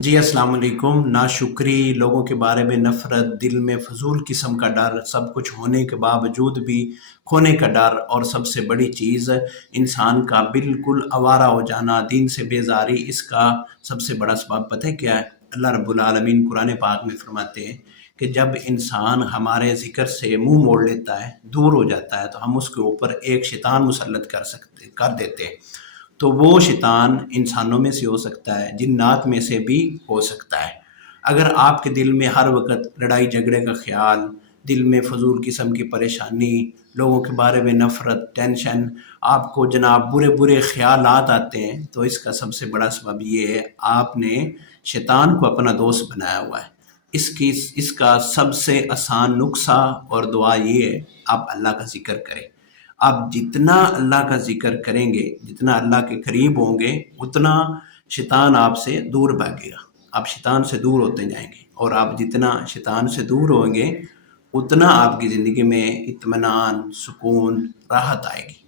جی السلام علیکم۔ ناشکری، لوگوں کے بارے میں نفرت، دل میں فضول قسم کا ڈر، سب کچھ ہونے کے باوجود بھی کھونے کا ڈر، اور سب سے بڑی چیز انسان کا بالکل آوارہ ہو جانا، دین سے بیزاری، اس کا سب سے بڑا سبب پتہ ہے کیا ہے؟ اللہ رب العالمین قرآن پاک میں فرماتے ہیں کہ جب انسان ہمارے ذکر سے منہ موڑ لیتا ہے، دور ہو جاتا ہے، تو ہم اس کے اوپر ایک شیطان مسلط کر دیتے ہیں۔ تو وہ شیطان انسانوں میں سے ہو سکتا ہے، جنات میں سے بھی ہو سکتا ہے۔ اگر آپ کے دل میں ہر وقت لڑائی جھگڑے کا خیال، دل میں فضول قسم کی پریشانی، لوگوں کے بارے میں نفرت، ٹینشن، آپ کو جناب برے برے خیالات آتے ہیں، تو اس کا سب سے بڑا سبب یہ ہے آپ نے شیطان کو اپنا دوست بنایا ہوا ہے۔ اس کا سب سے آسان نسخہ اور دعا یہ ہے، آپ اللہ کا ذکر کریں۔ آپ جتنا اللہ کا ذکر کریں گے، جتنا اللہ کے قریب ہوں گے، اتنا شیطان آپ سے دور بھاگے گا، آپ شیطان سے دور ہوتے جائیں گے، اور آپ جتنا شیطان سے دور ہوں گے اتنا آپ کی زندگی میں اطمینان، سکون، راحت آئے گی۔